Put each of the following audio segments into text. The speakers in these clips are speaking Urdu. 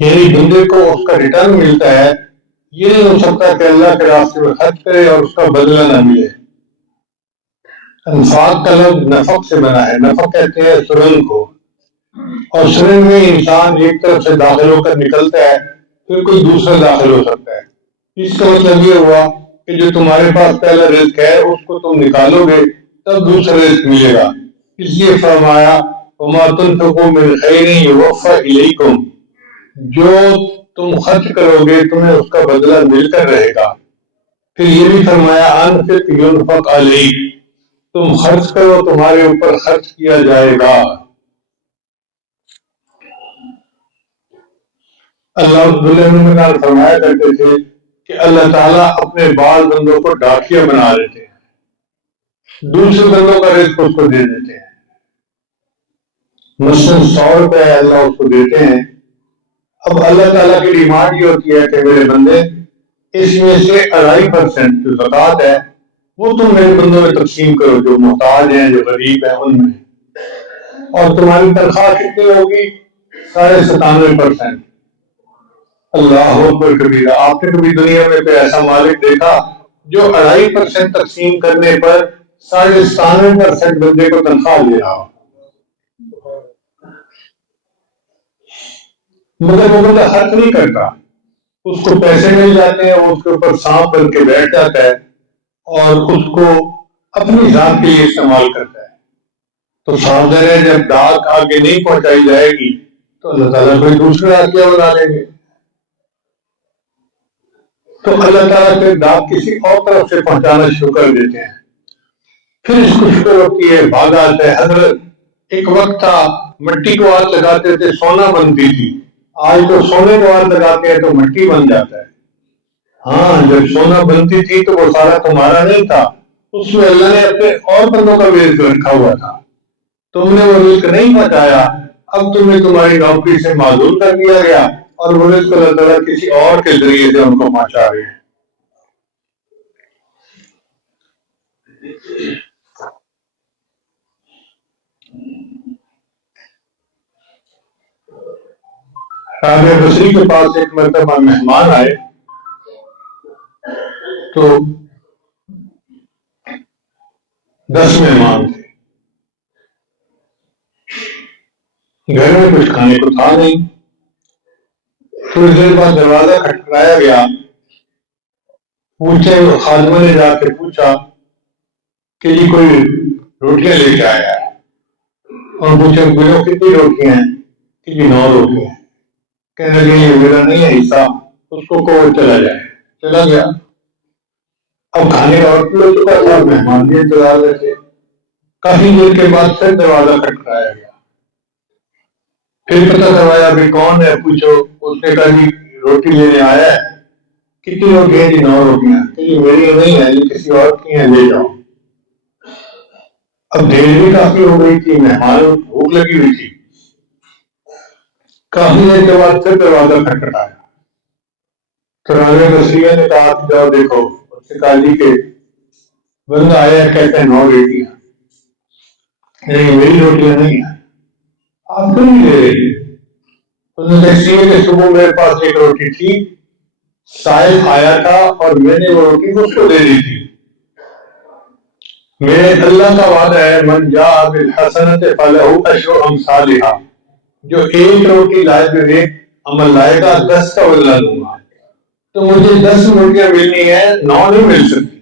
یعنی بندے کو اس کا ریٹرن ملتا ہے. یہ نہیں ہو سکتا کہ اللہ کے راستے میں خرچ کرے اور اس کا بدلہ نہ ملے. انفاق کا لفظ نفق سے بنا ہے. نفق کہتے ہیں سرنگ کو، اور سرنگ میں انسان ایک طرف سے داخل ہو کر نکلتا ہے، پھر کوئی دوسرا داخل ہو سکتا ہے. اس کا مطلب یہ ہوا کہ جو تمہارے پاس پہلا رزق ہے اس کو تم نکالو گے تب دوسرا رزق ملے گا. اس لیے فرمایا وما تنفقوا من خیر یوفى الیکم، جو تم خرچ کرو گے تمہیں اس کا بدلہ مل کر رہے گا. پھر یہ بھی فرمایا انفق ينفق علیک، تم خرچ کرو تمہارے اوپر خرچ کیا جائے گا. اللہ عبداللہ فرمایا کرتے تھے کہ اللہ تعالیٰ اپنے بعض بندوں کو ڈاکیا بنا لیتے ہیں، دوسرے بندوں کا رزق اس کو دے دیتے ہیں. مثلاً 100 روپے اللہ اس کو دیتے ہیں. اب اللہ تعالیٰ کی ڈیمانڈ یہ ہوتی ہے کہ میرے بندے اس میں سے 2.5% جو زکوٰۃ ہے وہ تم میرے بندوں میں تقسیم کرو، جو محتاج ہیں جو غریب ہیں ان میں. اور تمہاری تنخواہ کتنی ہوگی؟ 97.5%. اللہ اکبر کبیرہ. آپ نے کبھی دنیا میں کوئی ایسا مالک دیکھا جو 2.5% تقسیم کرنے پر 97.5% بندے کو تنخواہ دے رہا ہو؟ مگر وہ بندہ خرچ نہیں کرتا، اس کو پیسے مل جاتے ہیں، وہ اس کے اوپر سانپ بن کے بیٹھ جاتا ہے اور اس کو اپنی ذات کے لیے استعمال کرتا ہے. تو ساودھان ہے، جب ڈاک آگے نہیں پہنچائی جائے گی تو اللہ تعالیٰ کوئی دوسرا راستہ بنا لیں گے. تو اللہ تعالیٰ پھر ڈاک کسی اور طرف سے پہنچانا شروع کر دیتے ہیں. پھر اس کو شکر ہوتی ہے، بھاگ آتا ہے. حضرت ایک وقت تھا مٹی کو ہاتھ لگاتے تھے سونا بنتی تھی، آج تو سونے کو ہاتھ لگاتے ہیں تو مٹی بن جاتا ہے. ہاں، جب سونا بنتی تھی تو وہ سارا تمہارا نہیں تھا، اس میں اللہ نے اپنے اور بندوں کا بھی رزق رکھا ہوا تھا. تم نے وہ رزق نہیں پہنچایا، اب تمہیں تمہاری نوکری سے معذور کر دیا گیا اور وہ رزق اللہ تعالیٰ کسی اور کے ذریعے سے ان کو پہنچا رہے ہیں. رابعہ بصری کے پاس ایک مرتبہ مہمان آئے تو 10 مہمان تھے. گھر میں کچھ کھانے کو تھا نہیں. تھوڑی دیر بعد دروازہ کھٹکھٹایا گیا. خادمہ نے جا کے پوچھا کہ جی کوئی روٹیاں لے کے آیا ہے، اور پوچھا بولو کتنی روٹیاں ہیں؟ کہ جی 9 روٹیاں ہیں. کہنے لگے یہ میرا نہیں ہے حصہ، اس کو کہو چلا جائے. چلا گیا. اب کھانے کا وقت ہو چکا تھا، مہمان بھی انتظار میں تھے. کافی دیر کے بعد پھر دروازہ کھٹکھٹایا گیا. پھر پتہ کروایا بھی کون ہے، پوچھو. اس نے کہا جی روٹی لینے آیا ہے. کتنی روٹیاں؟ جی 9 روٹیاں. کہ جی میری نہیں ہے، یہ کسی اور کی ہیں، لے جاؤ. اب دیر بھی کافی ہو گئی تھی، مہمان بھوک لگی ہوئی تھی. کافی دیر کے بعد پھر دروازہ کھٹکھٹایا. تو رابعہ بصریہ نے کہا کہ جاؤ دیکھو. اس نے کہا جی کہ بندہ آیا ہے، کہتے ہیں 9 روٹیاں. نہیں میری روٹیاں نہیں ہیں. آپ کیوں نہیں لے رہی؟ اس نے کہا کہ صبح میرے پاس ایک روٹی تھی، سائل آیا تھا اور میں نے وہ روٹی اس کو دے دی تھی. میرے اللہ کا وعدہ ہے من جاء بالحسنۃ فلہ عشر امثالھا، جو ایک روٹی لائے جو ایک عمل لائے گا 10 کا بدلہ دوں گا. تو مجھے 10 روٹیاں ملنی ہے، 9 نہیں مل سکتی.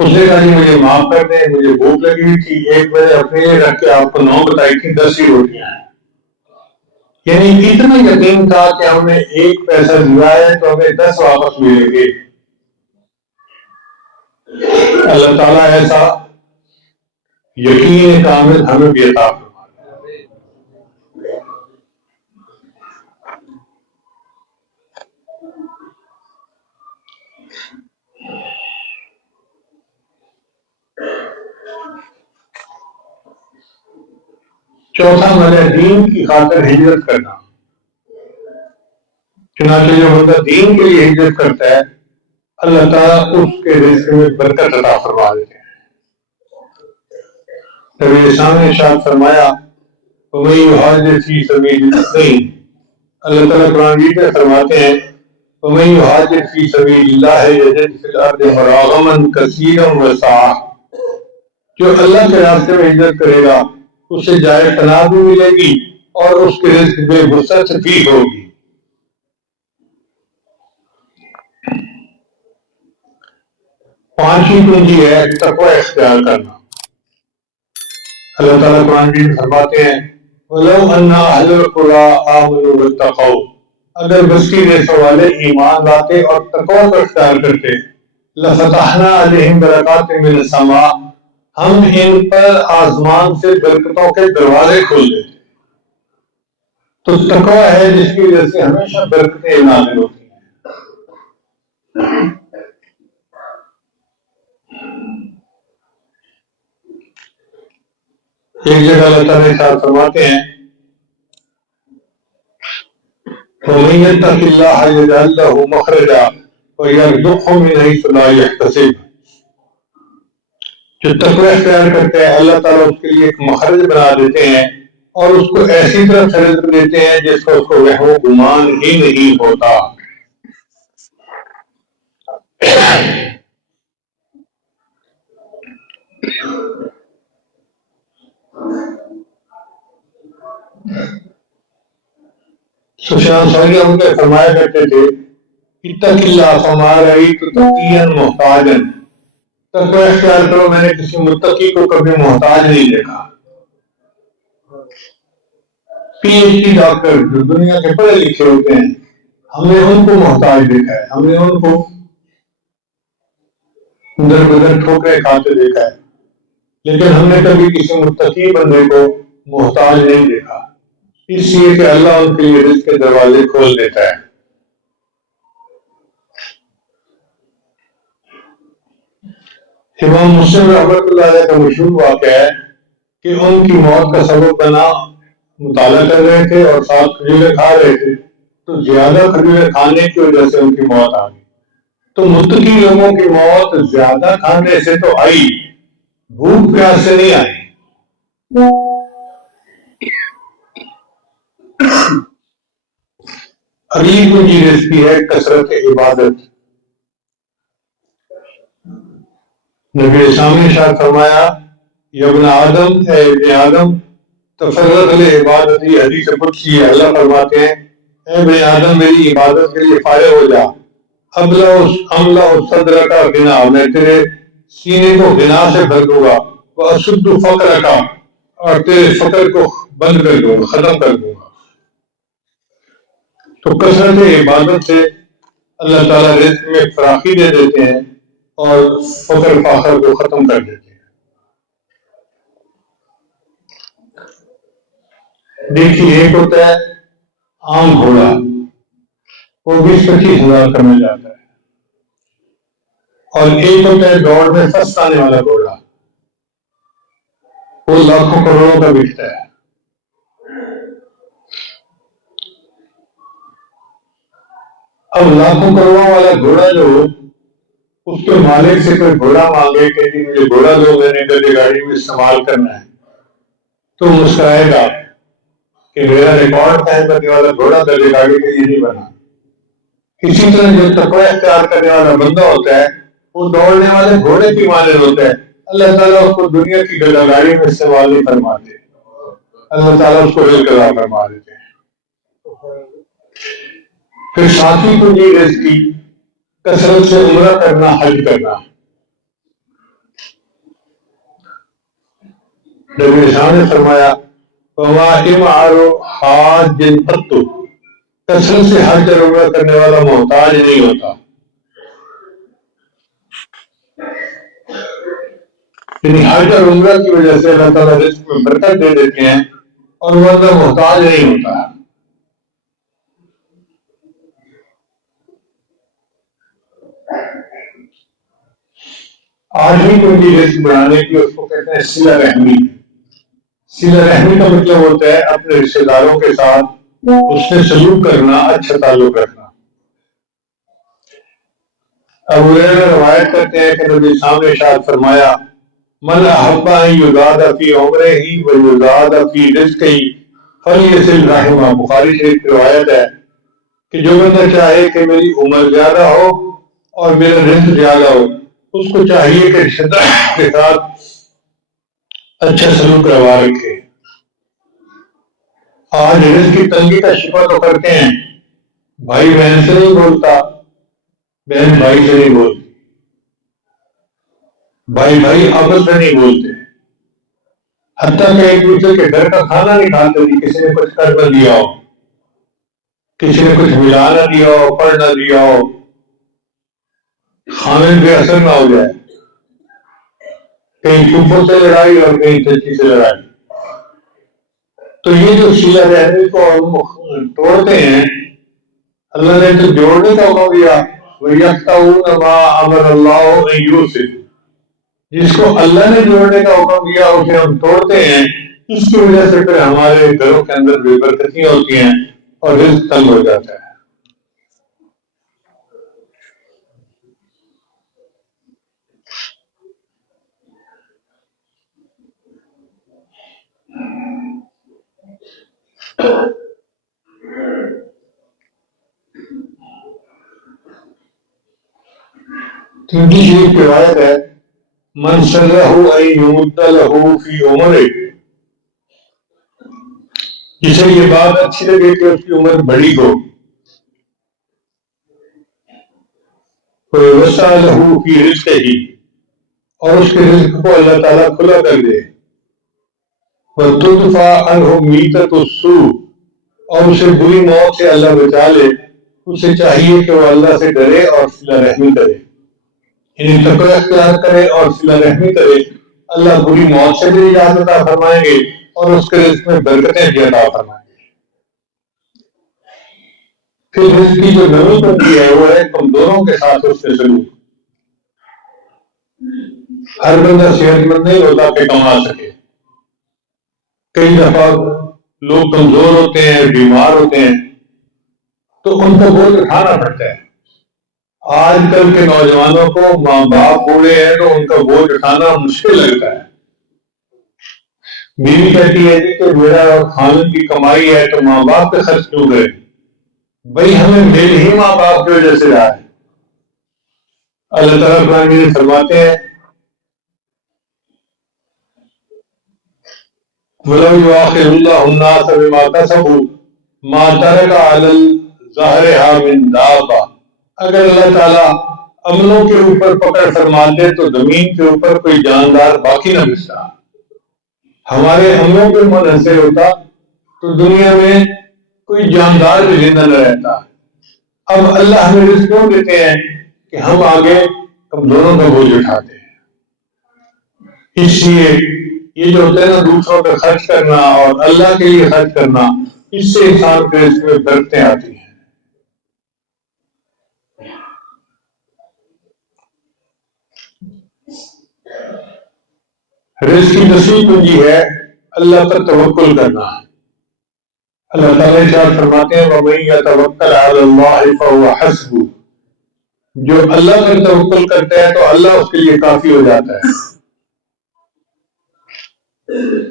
اس نے کہا جی مجھے معاف کر دیں، مجھے بھوک لگی ہوئی تھی، ایک بجے اپنے لیے رکھ کے آپ کو 9 بتائی تھی، 10 ہی روٹیاں ہیں. یعنی اتنا یقین تھا کہ ہم نے 1 پیسہ دیا ہے تو ہمیں 10 واپس ملیں گے. اللہ تعالیٰ ایسا یقین کامل ہمیں بھی عطا فرمائے. چوتھا مانا دین کی خاطر ہجرت کرنا. چنانچہ جو بندہ دین کے لیے ہجرت کرتا ہے اللہ تعالیٰ اس کے رزق میں برکت عطا فرما دیتے ہیں. نبی اسلام نے ارشاد فرمایا وَمَن يُهَاجِرْ فِي سَبِيلِ اللَّهِ، اللہ تعالیٰ قرآن مجید میں فرماتے ہیں وَمَن يُهَاجِرْ فِي سَبِيلِ اللَّهِ يَجِدْ فِي الْأَرْضِ مُرَاغَمًا كَثِيرًا وَسَعَةً، جو اللہ کے راستے میں ہجرت کرے گا اسے جائے پناہ بھی ملے گی اور اس کے رزق میں وسعت بھی ہوگی۔ پانچویں کنجی ہے تقوی اختیار کرنا۔ اللہ تعالیٰ قرآن مجید میں فرماتے ہیں وَلَوْ أَنَّ أَهْلَ الْقُرَىٰ آمَنُوا وَاتَّقَوْا، اگر بستی دیسوں والے ایمان لاتے اور تقوی کو اختیار کرتے لَفَتَحْنَا عَلَيْهِمْ بَرَكَاتٍ مِّنَ السَّمَاءِ، ہم ان پر آسمان سے برکتوں کے دروازے کھول دیتے۔ تو تقوی ہے جس کی وجہ سے ہمیشہ برکتیں نازل ہوتی ہیں۔ ایک جگہ اللہ تعالیٰ ارشاد فرماتے ہیں وَمَن يَتَّقِ اللَّهَ يَجْعَل لَّهُ مَخْرَجًا وَيَرْزُقْهُ مِنْ حَيْثُ لَا يَحْتَسِبُ، جو تقوی اختیار کرتے ہیں اللہ تعالیٰ اس کے لیے ایک مخرج بنا دیتے ہیں اور اس کو ایسی طرح سے رزق دیتے ہیں جس کو اس کو وہم و گمان ہی نہیں ہوتا۔ سفیان ثوری رحمۃ اللہ فرمایا کرتے تھے اتق اللہ فما رأیت تقیا محتاجا، تقوی اختیار کرو میں نے کسی متقی کو کبھی محتاج نہیں دیکھا۔ پی ایچ ڈی ڈاکٹر جو دنیا کے پڑھے لکھے ہوتے ہیں ہم نے ان کو محتاج دیکھا ہے، ہم نے ان کو در بدر ٹھوکریں کھاتے دیکھا ہے، لیکن ہم نے کبھی کسی متقی بندے کو محتاج نہیں دیکھا، اس لیے کہ اللہ ان کے لیے رزق کے دروازے کھول دیتا ہے۔ امام مسلم رحمۃ اللہ علیہ کا مشہور واقعہ ہے کہ ان کی موت کا سبب بنا مطالعہ کر رہے تھے اور ساتھ کھجوریں کھا رہے تھے، تو زیادہ کھجوریں کھانے کی وجہ سے ان کی موت آ گئی۔ تو متقی لوگوں کی موت زیادہ کھانے سے تو آئی، بھوک پیاس سے نہیں آئی۔ اگلی کنجی رزق ہے کثرت عبادت۔ نبی اسلام نے ارشاد فرمایا یا ابن آدم، اے ابن آدم تفرغ لعبادتی، حدیث قدسی ہے، اللہ فرماتے ہیں اے ابن آدم میری عبادت کے لیے فارغ ہو جا، املا صدر کا غنا، میں تیرے سینے کو غنا سے بھر دوں گا، واسد فقر کا، اور تیرے فقر کو بند کر دوں گا، ختم کر دوں گا۔ تو کثرت عبادت سے اللہ تعالیٰ رزق میں فراخی دے دیتے ہیں اور فقر فاخر کو ختم کر دیتے ہیں۔ دیکھیے ایک ہوتا ہے عام گھوڑا، وہ 20-25 ہزار کا مل جاتا ہے، اور ایک ہوتا ہے دوڑ میں فرسٹ آنے والا گھوڑا، وہ لاکھوں کروڑوں کا بکتا ہے۔ اب لاکھوں کروڑوں والا گھوڑا جو اس کے مالک سے کوئی گھوڑا مانگے کہ جی مجھے گھوڑا دو، میں نے گاڑی میں استعمال کرنا ہے، تو مسکرائے گا کہ میرا ریکارڈ قائم کرنے والا گھوڑا درجے گاڑی کے لیے نہیں بنا۔ اسی طرح جو تقوی اختیار کرنے والا بندہ ہوتا ہے وہ دوڑنے والے گھوڑے کی مانند ہوتا ہے، اللہ تعالیٰ اس کو دنیا کی گاڑی میں استعمال نہیں فرماتے، اللہ تعالیٰ اس کو رزق عطا فرما دیتے ہیں۔ پھر ساتویں کنجی رزق کی کثرت سے عمرہ کرنا، حج کرنا۔ نبی اسلام نے فرمایا وما امعر حاج قط، کثرت سے حج اور عمرہ کرنے والا محتاج نہیں ہوتا، یعنی حج اور عمرہ کی وجہ سے اللہ تعالیٰ رزق میں برکت دے دیتے ہیں اور وہ بندہ محتاج نہیں ہوتا۔ آٹھویں کنجی رزق بڑھانے کی اس کو کہتے ہیں صلہ رحمی۔ صلہ رحمی کا مطلب ہوتا ہے اپنے رشتے داروں کے ساتھ اس سے سلوک کرنا، اچھا تعلق رکھنا۔ ابو ہریرہ روایت کرتے ہیں کہ نبی صاحب نے ارشاد فرمایا من احب ان یزاد فی عمرہ ویزاد فی رزقہ فلیصل رحمہ، بخاری شریف کی روایت ہے کہ جو بندہ چاہے کہ میری عمر زیادہ ہو اور میرا رزق زیادہ ہو، اس کو چاہیے کہ رشتہ دار کے ساتھ اچھا سلوک کروا رکھے۔ آج رزق کی تنگی کا شکوہ تو کرتے ہیں، بھائی بہن سے نہیں بولتا، بہن بھائی سے نہیں بولتی، بھائی آپس میں نہیں بولتے، حتیٰ کہ ایک دوسرے کے گھر کا کھانا نہیں کھاتے تھے، کسی نے کچھ کر نہ دیا ہو، کسی نے کچھ ملا نہ دیا ہو، پڑھ نہ دیا ہو، خامن پہ اثر نہ ہو جائے، کہیں پھوپھوں سے لڑائی اور کہیں چچی سے لڑائی۔ تو یہ جو صلہ رحمی کو ہم توڑتے ہیں، اللہ نے تو جوڑنے کا حکم دیا، وَيَقْطَعُونَ مَا أَمَرَ اللَّهُ أَن يُوصِلَ، جس کو اللہ نے جوڑنے کا حکم دیا اسے ہم توڑتے ہیں، اس کی وجہ سے پھر ہمارے گھروں کے اندر بے برکتیاں ہوتی ہیں اور رزق تنگ ہو جاتا ہے۔ ترمذی شریف کی روایت ہے، من سرہ ان یمد لہ فی عمرہ، جسے یہ بات اچھی لگے کہ اس کی عمر بڑی ہو، ویوسع لہ فی رزقہ، اور اس کے رزق کو اللہ تعالیٰ کھلا کر دے، وتدفع عنہ میتۃ السوء، اور اسے بری موت سے اللہ بچا لے۔ اسے چاہیے کہ وہ اللہ سے ڈرے اور صلہ رحمی کرے، یعنی تقوی اختیار کرے اور صلہ رحمی کرے، اللہ بری موت سے بھی نجات عطا فرمائیں گے اور اس کے رزق میں برکتیں بھی عطا فرمائیں گے۔ پھر رزق کی جو نویں بنتی ہے وہ ہے کمزوروں کے ساتھ اس سے سلوک۔ ہر بندہ صحت مند نہیں ہوتا کہ کما سکے، کئی دفعہ لوگ کمزور ہوتے ہیں، بیمار ہوتے ہیں، تو ان کو بوجھ اٹھانا پڑتا ہے۔ آج کل کے نوجوانوں کو ماں باپ بوڑھے ہیں تو ان کا بوجھ اٹھانا مشکل لگتا ہے۔ بیوی کہتی ہے جی کہ میرا خاوند کی کمائی ہے تو ماں باپ پہ خرچ کیوں کرے؟ بھائی ہمیں مل ہی ماں باپ کی وجہ سے رہا ہے۔ اللہ تعالیٰ قرآن میں فرماتے ہیں، وَلَوْ يُؤَاخِذُ اللَّهُ النَّاسَ بِمَا كَسَبُوا مَا تَرَكَ عَلَى ظَهْرِهَا مِن دَابَّةٍ، اگر اللہ تعالیٰ عملوں کے اوپر پکڑ فرماتے تو زمین کے اوپر کوئی جاندار باقی نہ بچتا۔ ہمارے عملوں پہ منحصر ہوتا تو دنیا میں کوئی جاندار بھی زندہ نہ رہتا۔ اب اللہ ہمیں رزق کیوں دیتے ہیں کہ ہم آگے کمزوروں کا بوجھ اٹھاتے ہیں۔ اس لیے یہ جو ہوتا ہے نا دوسروں پہ خرچ کرنا اور اللہ کے لیے خرچ کرنا، اس سے انسان کے رزق میں برکتیں آتی ہیں۔ رزق کی دوسری کنجی ہے اللہ پر توکل کرنا۔ اللہ تعالیٰ ارشاد فرماتے ہیں وَمَن يَتَوَکَّلْ عَلَى اللَّهِ فَهُوَ حَسْبُهُ، جو اللہ پر توکل کرتا ہے تو اللہ اس کے لیے کافی ہو جاتا ہے۔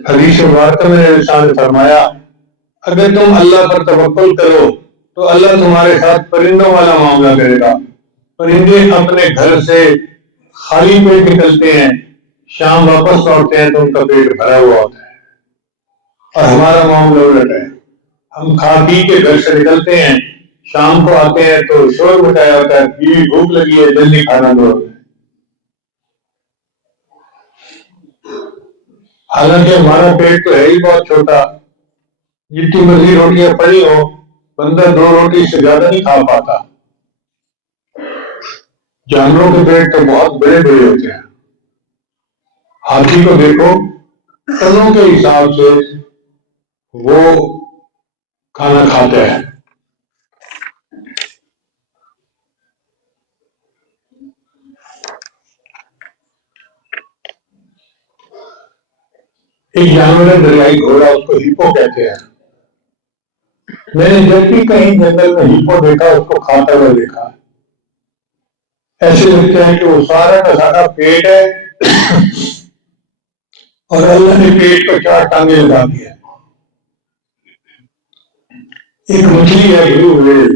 حدیث مبارکہ میں انسان نے فرمایا اگر تم اللہ پر توکل کرو تو اللہ تمہارے ساتھ پرندوں والا معاملہ کرے گا۔ پرندے اپنے گھر سے خالی پیٹ نکلتے ہیں، شام واپس لوٹتے ہیں تو ان کا پیٹ بھرا ہوا ہوتا ہے، اور ہمارا معاملہ الٹ ہے، ہم کھا پی کے گھر سے نکلتے ہیں، شام کو آتے ہیں تو شور مچایا ہوتا ہے، بیوی بھوک لگی ہے جلدی کھانا دو۔ حالانکہ ہمارا پیٹ تو ہے ہی بہت چھوٹا، جتنی مرضی روٹیاں پڑی ہو بندہ 2 روٹی سے زیادہ نہیں کھا پاتا۔ جانوروں کے پیٹ تو بہت بڑے بڑے ہوتے ہیں، ہاتھی کو دیکھو ٹنوں کے حساب سے وہ کھانا کھاتا ہے۔ ایک جانور ہے دریائی گھوڑا، اس کو ہپو کہتے ہیں۔ میں نے جب بھی کہیں جنگل میں ہپو دیکھا اس کو کھاتا ہوا دیکھا، ایسے لگتا ہے کہ وہ سارا کا سارا پیٹ ہے اور اللہ نے پیٹ کو 4 ٹانگیں لگا دی ہیں۔ ایک مچھلی ہے بلو ویل،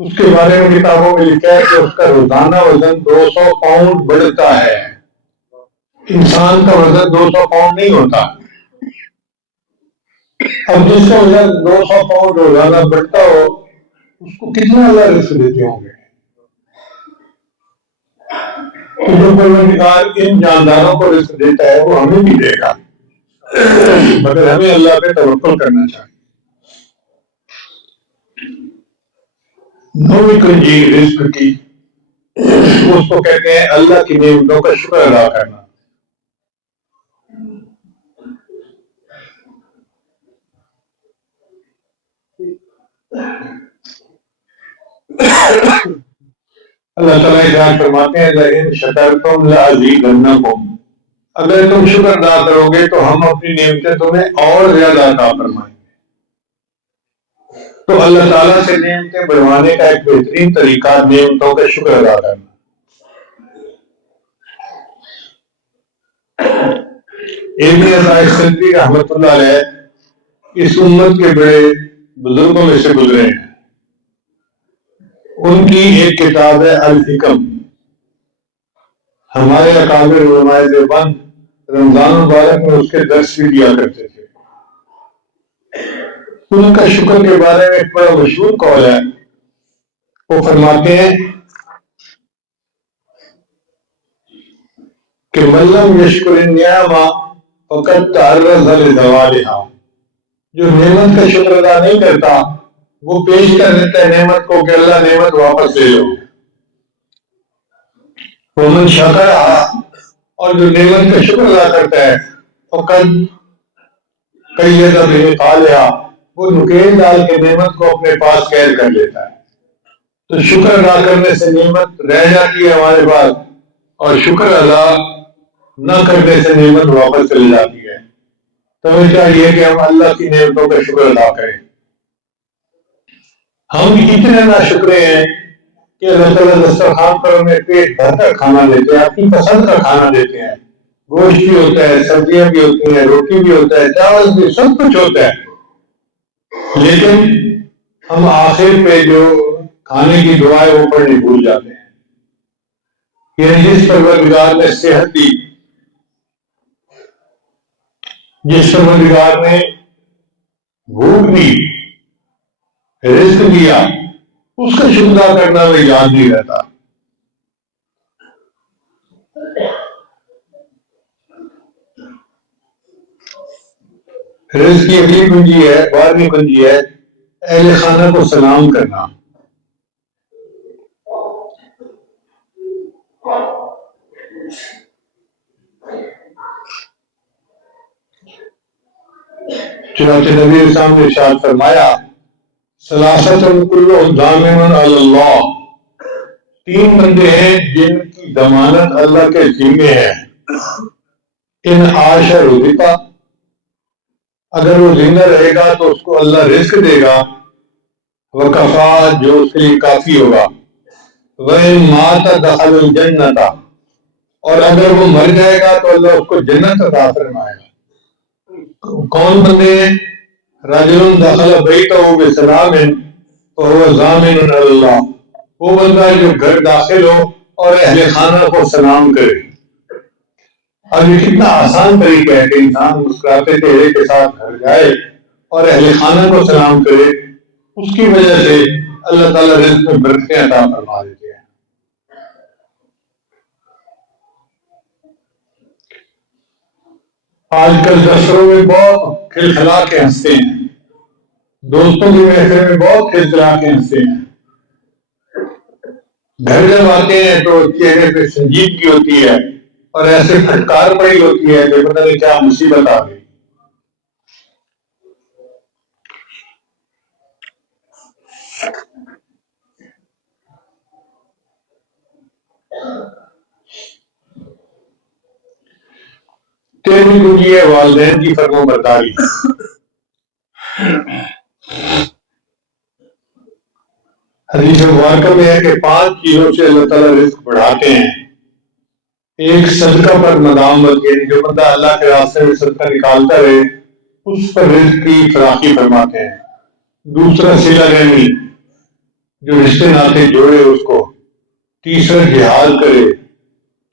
اس کے بارے میں کتابوں میں لکھا ہے کہ اس کا روزانہ وزن 200 پاؤنڈ بڑھتا ہے۔ انسان کا وزن 200 پاؤنڈ نہیں ہوتا۔ اب جس کا وزن 200 پاؤنڈ روزانہ بڑھتا ہو، اس کو کتنا اللہ رزق دیتے ہوں گے؟ تو جو پروردگار ان جانداروں کو رزق دیتا ہے وہ ہمیں بھی دے گا، مگر ہمیں اللہ پہ توکل کرنا چاہیے۔ نویں کنجی رزق کی، اس کو کہتے ہیں اللہ کی نعمتوں کا شکر ادا کرنا۔ اللہ تعالیٰ ارشاد فرماتے ہیں لئن شکرتم لأزیدنکم، اگر تم شکر ادا کرو گے تو ہم اپنی نعمتیں تمہیں اور زیادہ عطا فرمائیں گے۔ تو اللہ تعالیٰ سے نعمتیں بڑھوانے کا ایک بہترین طریقہ نعمتوں کا شکر ادا کرنا۔ ابن عطاء السکندری رحمۃ اللہ علیہ اس امت کے بڑے بزرگوں میں سے گزرے ہیں۔ ان کی ایک کتاب ہے الحکم۔ ہمارے اکابر علماء دیوبند رمضان المبارک میں اس کے درس بھی دیا کرتے تھے۔ ان کا شکر کے بارے میں ایک بڑا مشہور قول ہے، وہ فرماتے ہیں کہ من لم یشکر النعم فقد تعرض لزوالها، جو نعمت کا شکر ادا نہیں کرتا وہ پیش کر دیتا ہے نعمت کو کہ اللہ نعمت واپس لے لو۔ ومن شکرها، اور جو نعمت کا شکر ادا کرتا ہے فقد قید بنقالها، وہ نکیل ڈال کے نعمت کو اپنے پاس قید کر لیتا ہے۔ تو شکر ادا کرنے سے نعمت رہ جاتی ہے ہمارے پاس، اور شکر ادا نہ کرنے سے نعمت واپس چلی جاتی ہے۔ تو ہمیں چاہیے کہ ہم اللہ کی نعمتوں کا شکر ادا کریں۔ ہم اتنے ناشکرے ہیں کہ اللہ تعالیٰ دسترخوان پر ہمیں پیٹ بھر کر کھانا دیتے ہیں، اپنی پسند کا کھانا دیتے ہیں، گوشت بھی ہوتا ہے، سبزیاں بھی ہوتی ہیں، روٹی بھی ہوتا ہے، چاول بھی، سب کچھ ہوتا ہے، لیکن ہم آخر پہ جو کھانے کی دعا ہے وہ پڑھنی بھول جاتے ہیں۔ یعنی جس پروردگار نے صحت دی، جس پروردگار نے بھوک دی، رزق دیا، اس کا شکر ادا کرنا ہمیں یاد نہیں رہتا۔ رزق کی اگلی کنجی ہے، 12ویں کنجی ہے اہل خانہ کو سلام کرنا۔ چنانچہ نبی اسلام نے ارشاد فرمایا ثلاثۃ کلھم ضامن علی اللہ، 3 بندے ہیں جن کی ضمانت اللہ کے ذمے ہے۔ ان عاش رزق، اگر وہ زندہ رہے گا تو اس کو اللہ رزق دے گا، وکفا، جو اس کے لیے کافی ہوگا، وَإِن مَاتَ دَخَلَ الْجَنَّةَ، اور اگر وہ مر جائے گا تو اللہ اس کو جنت عطا فرمائے گا۔ کون بندے ہیں؟ رجل دخل بیتہ بسلام فهو ضامن علی اللہ، وہ بندہ جو گھر داخل ہو اور اہل خانہ کو سلام کرے۔ اب یہ کتنا آسان طریقہ ہے کہ انسان مسکراتے چہرے کے ساتھ گھر جائے اور اہل خانہ کو سلام کرے، اس کی وجہ سے اللہ تعالیٰ رزق میں برکتیں عطا فرما دیتے ہیں۔ آج کل دفتروں میں بہت کھلکھلا کے ہنستے ہیں، دوستوں کی محفل میں بہت کھلکھلا کے ہنستے ہیں، گھر جب آتے ہیں تو چہرے پہ سنجیدگی ہوتی ہے اور ایسے پھٹکار پڑی ہوتی ہے کہ پتہ نہیں کیا مصیبت آ گئی۔ تیرہویں کنجی ہے والدین کی فرما برداری۔ حدیث مبارکہ میں ہے کہ 5 چیزوں سے اللہ تعالیٰ رزق بڑھاتے ہیں۔ ایک صدقہ پر ندامت، یعنی جو بندہ اللہ کے راستے میں صدقہ نکالتا رہے اس پر رزق کی فراخی فرماتے ہیں۔ دوسرا صلہ رحمی جو رشتے ناطے جوڑے اس کو، تیسرا جہاد کرے،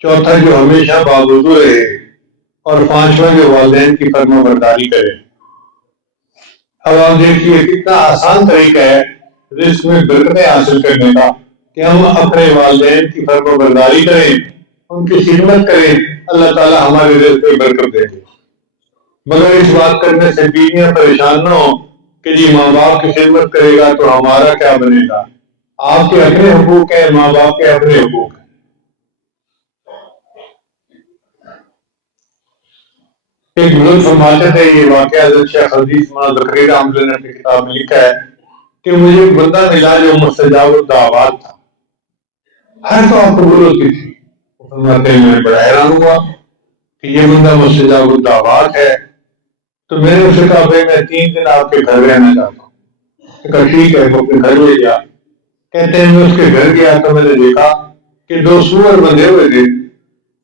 چوتھا جو ہمیشہ باوضو رہے، اور پانچواں جو والدین کی فرما برداری کرے۔ اب آپ دیکھیے کتنا آسان طریقہ ہے رزق میں برکتیں حاصل کرنے کا کہ ہم اپنے والدین کی فرما برداری کریں، ان کی خدمت کریں، اللہ تعالیٰ ہمارے رزق میں برکت دیں گے۔ مگر اس بات کرنے سے بیویاں پریشان نہ ہو کہ جی ماں باپ کی خدمت کرے گا تو ہمارا کیا بنے گا۔ آپ کے اپنے حقوق ہیں، ماں باپ کے اپنے حقوق ہیں۔ ایک بزرگ فرماتے تھے، یہ واقعہ حضرت شیخ حدیث مولانا زکریا احمد نے اپنی کتاب میں لکھا ہے کہ مجھے ایک بندہ ملا جو مستجاب الدعوات تھا، ہر دعا قبول ہوتی تھی۔ فرماتے ہیں میں بڑا حیران ہوا کہ یہ بندہ مستجاب الدعوات ہے، تو میں نے اسے کہا بھائی میں 3 دن آپ کے گھر رہنا چاہتا ہوں۔ کہا ٹھیک ہے، وہ اپنے گھر لے گیا۔ کہتے ہیں میں اس کے گھر گیا تو میں نے دیکھا کہ 2 سور بندھے ہوئے تھے،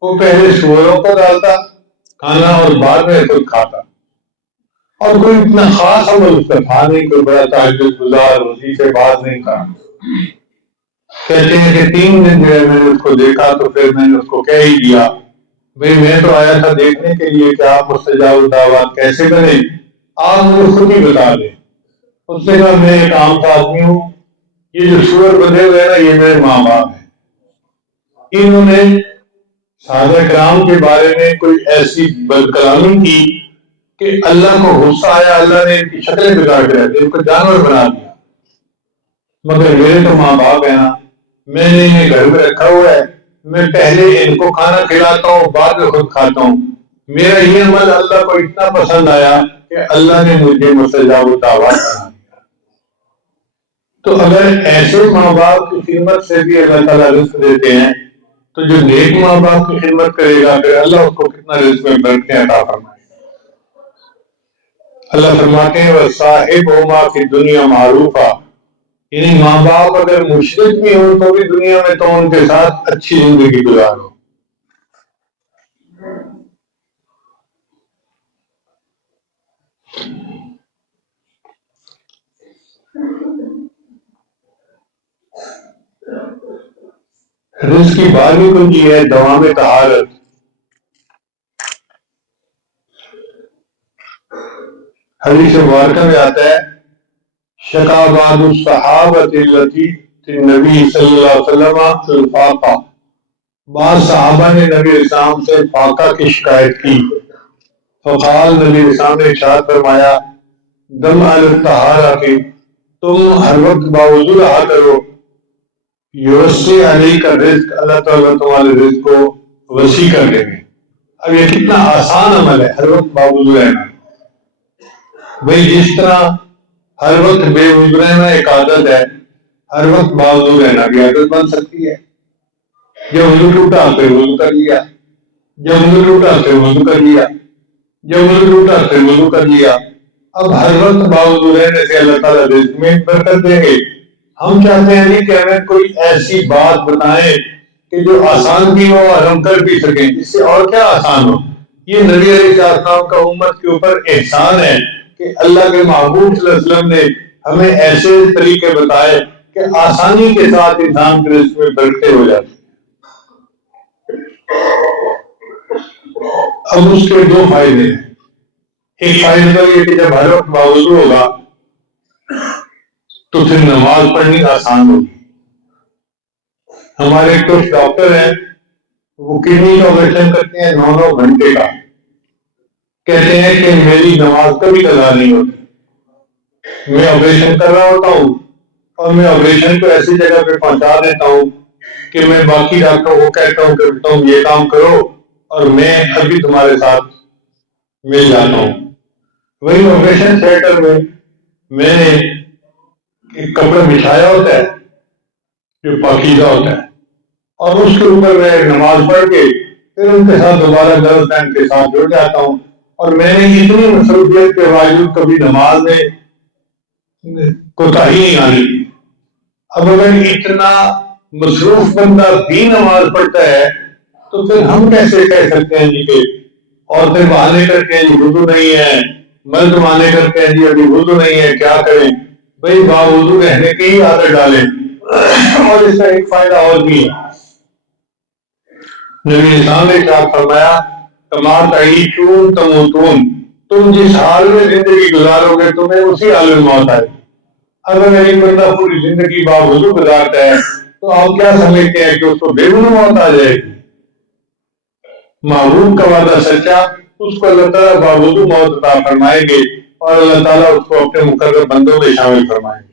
وہ پہلے سوروں کو ڈالتا کھانا اور بعد میں خود کھاتا، اور کوئی اتنا خاص عمل اس کا تھا نہیں، کوئی بڑا تہجد گزار اسی سے باز نہیں تھا۔ کہتے ہیں کہ 3 دن جو ہے میں نے اس کو دیکھا تو پھر میں نے اس کو کہہ ہی دیا بھئی میں تو آیا تھا دیکھنے کے لیے کہ آپ مستجاب الدعوات کیسے بنے، آپ مجھے خود ہی بتا دیں۔ اس نے کہا میں ایک عام سا آدمی ہوں، یہ جو سور بندھے ہوئے ہیں نا یہ میرے ماں باپ ہیں۔ انہوں نے صحابہ کرام کے بارے میں کوئی ایسی بد کلامی کی کہ اللہ کو غصہ آیا، اللہ نے ان کی شکلیں بگاڑ کے رکھ دی، ان کو جانور بنا دیا۔ مگر میرے تو ماں باپ ہیں نا، میں نے انہیں گھر میں رکھا ہوا ہے، میں پہلے ان کو کھانا کھلاتا ہوں بعد میں خود کھاتا ہوں۔ میرا یہ عمل اللہ کو اتنا پسند آیا کہ اللہ نے مجھے مستجاب الدعوات بنا دیا۔ تو اگر ایسے ماں باپ کی خدمت سے بھی اللہ تعالیٰ رزق دیتے ہیں تو جو نیک ماں باپ کی خدمت کرے گا پھر اللہ اس کو کتنا رزق میں برکتیں عطا فرمائے گا۔ اللہ فرماتے ہیں وَصَاحِبْهُمَا فِي الدُّنْيَا مَعْرُوفًا، یعنی ماں باپ اگر مشرک بھی ہوں تو بھی دنیا میں تو ان کے ساتھ اچھی زندگی گزارو۔ رزق کی 12ویں کنجی ہے دوام طہارت۔ حدیث مبارکہ میں آتا ہے شکا بعض الصحابۃ التی النبی صلی اللہ علیہ وسلم الفاقہ، بعض صحابہ نے نبی علیہ السلام سے فاقہ کی شکایت کی، فقال نبی علیہ السلام نے ارشاد فرمایا دم علی الطہارہ، کہ تم ہر وقت باوضو رہا کرو، یوسع علیک الرزق، اللہ تعالیٰ تمہارے رزق کو وسیع کر دیں گے۔ اب یہ کتنا آسان عمل ہے ہر وقت باوضو رہنا۔ بھئی جس طرح ہر وقت بے وضو رہنا ایک عادت ہے، ہر وقت باوضو رہنا بھی عادت بن سکتی ہے۔ جب وضو ٹوٹا پھر وضو کر لیا، جب وضو ٹوٹا پھر وضو کر لیا، جب وضو ٹوٹا پھر وضو کر لیا۔ اب ہر وقت باوضو رہنے سے اللہ تعالیٰ رزق میں برکت دیں گے۔ ہم چاہتے ہیں کہ ہمیں کوئی ایسی بات بتائیں کہ جو آسان بھی ہو اور ہم کر بھی سکیں، اس سے اور کیا آسان ہو۔ یہ نبی علیہ السلام کا امت کے اوپر احسان ہے کہ اللہ کے محبوب صلی اللہ علیہ وسلم نے ہمیں ایسے طریقے بتائے کہ آسانی کے ساتھ انسان کے رزق میں برکتیں ہو جاتی ہیں۔ اب اس کے 2 فائدے ہیں۔ ایک فائدہ یہ کہ جب ہر وقت باوضو ہوگا تو پھر نماز پڑھنی آسان ہوگی۔ ہمارے کچھ ڈاکٹر ہیں وہ کڈنی کا آپریشن کرتے ہیں 9 گھنٹے کا، کہتے ہیں کہ میری نماز کبھی قضا نہیں ہوتی۔ میں آپریشن کر رہا ہوتا ہوں اور میں آپریشن کو ایسی جگہ پہ پہنچا دیتا ہوں کہ میں باقی ڈاکٹروں کو کہتا ہوں کہ تم یہ کام کرو اور میں ابھی تمہارے ساتھ مل جاتا ہوں۔ وہی آپریشن تھیٹر میں میں نے ایک کپڑا بچھایا ہوتا ہے جو پاکیزہ ہوتا ہے، اور اس کے اوپر میں نماز پڑھ کے پھر ان کے ساتھ دوبارہ گرل فرینڈ کے ساتھ جڑ جاتا ہوں، اور میں نے اتنی مصروفیت کے باوجود کبھی نماز میں کوتاہی نہیں آنی تھی۔ اب اگر اتنا مصروف بندہ بھی نماز پڑھتا ہے تو پھر ہم کیسے کہہ سکتے ہیں جی کہ عورتیں بہانے کرتے ہیں جی وضو نہیں ہے، مرد بہانے کرتے ہیں جی ابھی وضو نہیں ہے کیا کریں۔ بھائی باوضو رہنے کی ہی عادت ڈالیں. اور اس کا ایک فائدہ اور بھی ہے. نبی اسلام نے ارشاد فرمایا کما تعیشون تموتون، تم جس حال میں زندگی گزارو گے تمہیں اسی حال میں موت آئے. اگر ایک بندہ پوری زندگی باوضو گزارتا ہے تو آپ کیا سمجھتے ہیں کہ اس کو بے گناہ موت آ جائے گی؟ محبوب کا وعدہ سچا، اس کو اللہ تعالیٰ باوضو موت عطا فرمائیں گے اور اللہ تعالیٰ اس کو اپنے مقرر بندوں میں شامل فرمائیں گے.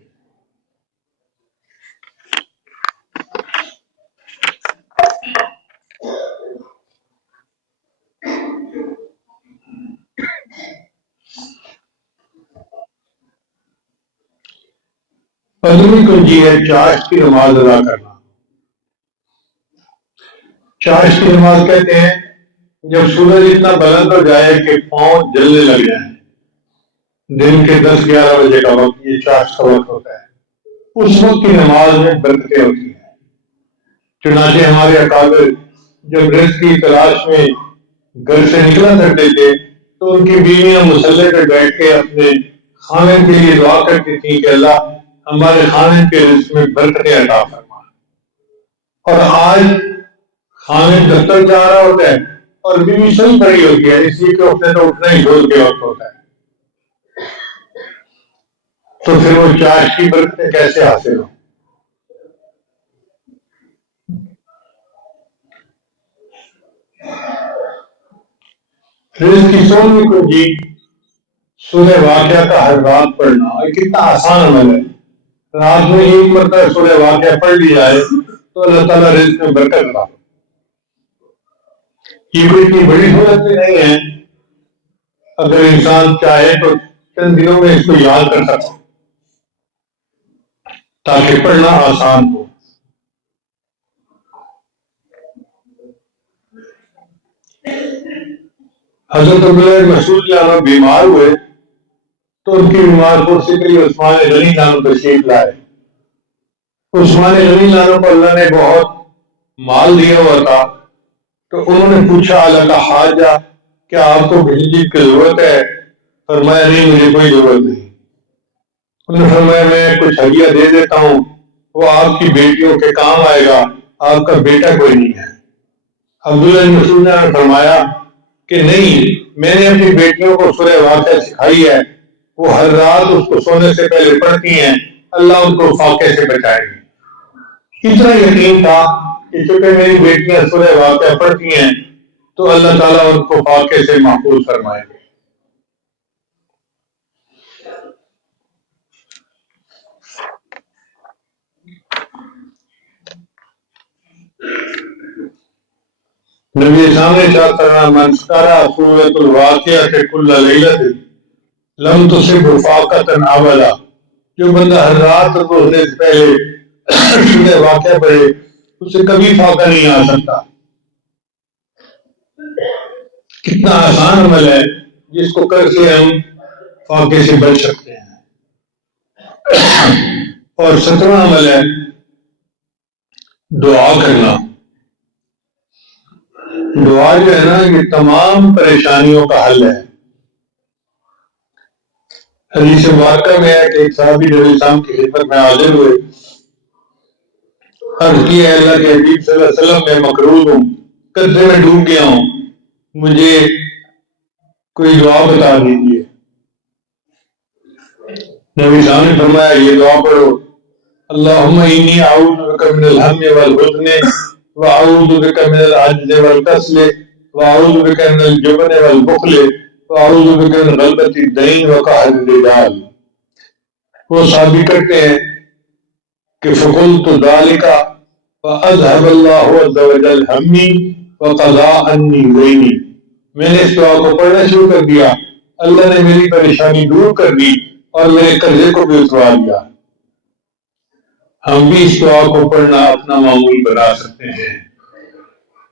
پندرہویں کنجی ہے چاشت کی نماز ادا کرنا. چاشت کی نماز کہتے ہیں جب سورج اتنا بلند ہو جائے کہ پاؤں جلنے لگ جائیں. دن کے 10-11 بجے کا وقت یہ چاشت کا وقت ہوتا ہے. اس وقت کی نماز میں برکتیں ہوتی ہیں. چنانچہ ہمارے اکابر جب رزق کی تلاش میں گھر سے نکلا کرتے تھے تو ان کی بیویاں مصلے پہ بیٹھ کے اپنے خاوند کے لیے دعا کرتی تھیں کہ اللہ ہمارے خاوند کے رزق میں برکتیں عطا فرما. اور آج خاوند دفتر جا رہا ہوتا ہے اور بیوی سوئی پڑی ہوتی ہے، اس لیے کہ اس نے تو اٹھنا ہی زور کے وقت ہوتا ہے. تو پھر وہ چاشت کی برکتیں کیسے حاصل ہوں؟ رزق کی 16ویں کنجی سورہ واقعہ کا ہر رات پڑھنا. یہ کتنا آسان عمل ہے. رات میں ایک مرتبہ سورہ واقعہ پڑھ لی جائے تو اللہ تعالیٰ رزق میں برکت ڈالے. یہ کوئی اتنی بڑی صورت بھی نہیں ہے، اگر انسان چاہے تو چند دنوں میں اس کو یاد کر سکتا تاکہ پڑھنا آسان ہو. حضرت عبداللہ مسعود جانا بیمار ہوئے تو ان کی بیمار پرسی کے لیے عثمان غنی جانو تشریف لائے. عثمان غنی جانو کو اللہ نے بہت مال دیا ہوا تھا تو انہوں نے پوچھا اللہ کا حاجہ کیا آپ کو کسی چیز کی ضرورت ہے؟ فرمایا نہیں مجھے کوئی ضرورت نہیں. انہوں نے فرمایا میں کچھ ہدیہ دے دیتا ہوں، وہ آپ کی بیٹیوں کے کام آئے گا، آپ کا بیٹا کوئی نہیں ہے. عبداللہ بن مسعود نے فرمایا کہ نہیں، میں نے اپنی بیٹیوں کو سورہ واقعہ سکھائی ہے، وہ ہر رات اس کو سونے سے پہلے پڑھتی ہیں، اللہ ان کو فاقے سے بچائے گی. اتنا یقین تھا کہ چونکہ میری بیٹیاں سورہ واقعہ پڑھتی ہیں تو اللہ تعالیٰ ان کو فاقے سے محفوظ فرمائے گے. نبی اسلام نے ارشاد فرمایا من قرأ سورۃ الواقعہ سے کل لیلۃ لم تصب فاقۃ ابدا، جو بندہ ہر رات سونے سے پہلے سورہ واقعہ پڑھے اسے کبھی فاقہ نہیں آ سکتا. کتنا آسان عمل ہے جس کو کر کے ہم فاقے سے بچ سکتے ہیں. اور 17واں عمل ہے دعا کرنا. دعا جو ہے نا یہ تمام پریشانیوں کا حل ہے. حدیث مبارکہ میں ہے کہ ایک صحابی نبی اسلام کی خدمت میں حاضر ہوئے، عرض کی ہے اللہ کے حبیب صلی اللہ علیہ وسلم میں مقروض ہوں، قرضے میں ڈوب گیا ہوں، مجھے کوئی دعا بتا دیجیے. نبی اسلام نے فرمایا یہ دعا پڑھو اللہم انی اعوذ بک من الہم والحزن واعوذ بک من العجز والکسل واعوذ بک من الجبن والبخل واعوذ بک من غلبۃ الدین وقہر الرجال. وہ صحابی کرتے ہیں کہ فقلت ذلک فاذهب اللہ عز وجل ہمی وقضى عنی دینی. میں نے اس دعا کو پڑھنا شروع کر دیا، اللہ نے میری پریشانی دور کر دی اور میرے قرضے کو بھی اتروا دیا. ہم بھی اس دعا کو پڑھنا اپنا معمول بنا سکتے ہیں.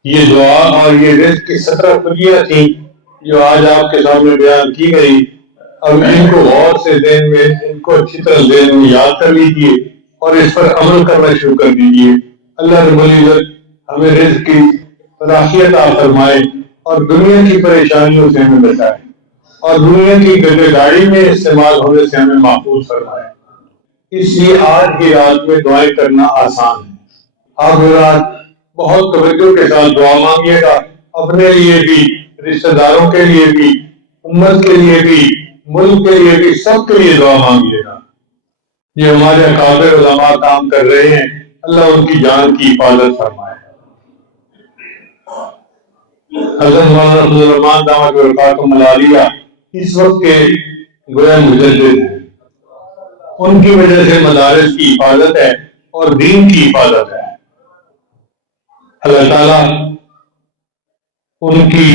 یہ دعا اور یہ رزق کی 17 کنجیاں تھیں جو آج آپ کے سامنے بیان کی گئی. اب ان کو غور سے ذہن میں، ان کو اچھی طرح ذہن میں یاد کر لیجیے اور اس پر عمل کرنا شروع کر دیجیے. اللہ رب العزت ہمیں رزق کی فراخی عطا فرمائے اور دنیا کی پریشانیوں سے ہمیں بچائے اور دنیا کی گدے گاڑی میں استعمال ہونے سے ہمیں محفوظ فرمائے. اس لیے آج کی رات میں دعائیں کرنا آسان ہے۔ آپ رات بہت توجہ کے ساتھ دعا مانگیے گا، اپنے لیے بھی، رشتہ داروں کے لیے بھی، امت کے لیے بھی، ملک کے لیے بھی، سب کے لیے دعا مانگیے گا۔ یہ ہمارے اکابر علماء کام کر رہے ہیں، اللہ ان کی جان کی حفاظت فرمائے۔ حضرت مولانا فضل الرحمان دامت برکاتہم العالیہ اس وقت کے گویا مجدد ہیں، ان کی وجہ سے مدارس کی حفاظت ہے اور دین کی حفاظت ہے۔ اللہ تعالیٰ ان کی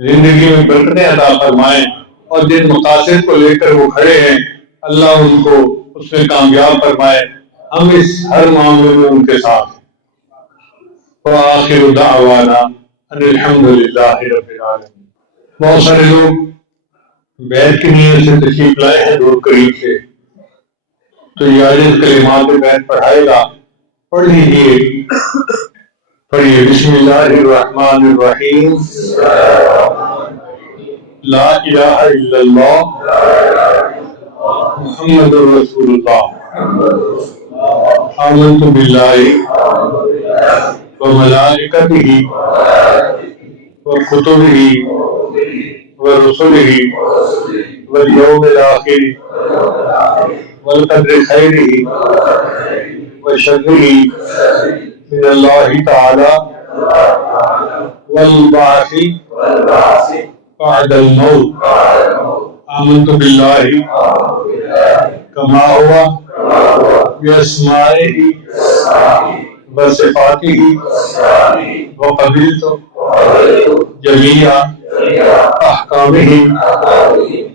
زندگی میں برکتیں عطا فرمائیں، اور جن مقاصد کو لے کر وہ کھڑے ہیں اللہ ان کو اس میں کامیاب فرمائے۔ ہم اس ہر معاملے میں ان کے ساتھ ہیں۔ وآخر دعوانا ان الحمد للہ رب العالمین۔ بہت سارے لوگ بیعت کی نیت سے تشریف لائے ہیں دور قریب سے، تو یہ عاجز کلمات بیعت پڑھائے گا، پڑھ لیجیے، پڑھیے بسم اللہ الرحمن الرحیم۔ لا الہ الا اللہ محمد رسول اللہ، آمنت باللہ وملائکتہ وکتبہ ورسلہ والیوم الآخر والقدر خیرہ وشرہ من اللہ تعالی والبعث بعد الموت۔ آمنت باللہ کما ہوا باسمائہ وصفاتہ وقبلت جمیع احکامہ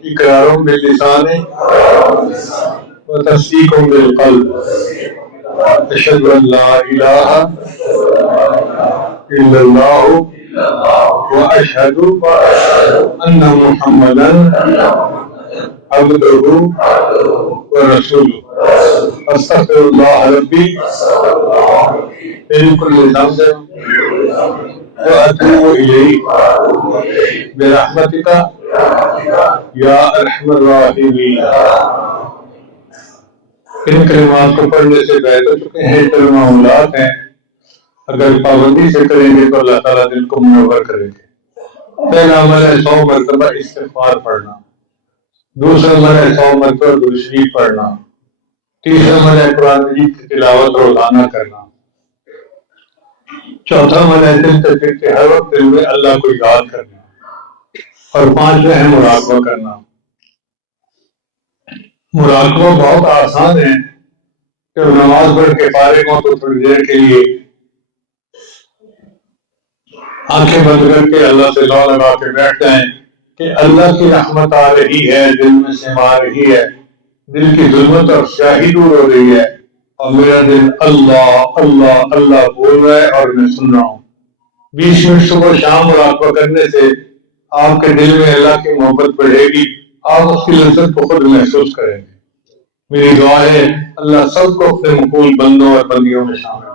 اقرار باللسان وتصدیق بالقلب۔ اشہد ان لا الہ الا اللہ واشہد ان محمدا عبدہ ورسولہ۔ استغفر اللہ ربی من کل ذنب واتوب الیہ برحمتک یا ارحم الراحمین۔ ان کلمات کو پڑھنے سے بیعت ہو چکے ہیں، کلمہ اولاد ہیں، اگر پابندی سے کریں گے تو اللہ تعالیٰ دل کو منور کریں گے۔ پہلا عمل ہے 100 مرتبہ استغفار پڑھنا، دوسرا عمل ہے 100 مرتبہ درود شریف پڑھنا، تیسرا عمل ہے قرآن مجید کی تلاوت روزانہ کرنا، چوتھا عمل ہے دل تک کے ہر وقت دل میں اللہ کو یاد کرنا، اور پانچواں ہے مراقبہ کرنا۔ مراقبہ بہت آسان ہے کہ نماز پڑھ کے فارغ ہوں تو تھوڑی دیر کے لیے آنکھیں بند کر کے اللہ سے لا لگا کے بیٹھ جائیں کہ اللہ کی رحمت آ رہی ہے، دل میں سما رہی ہے، دل کی ظلمت اور سیاہی دور ہو رہی ہے، اور میرا دل اللہ اللہ اللہ بول رہا ہے اور میں سن رہا ہوں۔ 20 منٹ صبح شام مراقبہ کرنے سے آپ کے دل میں اللہ کی محبت بڑھے گی، آپ اس کی لذت کو خود محسوس کریں گے۔ میری دعا ہے اللہ سب کو اپنے مقبول بندوں اور بندیوں میں شامل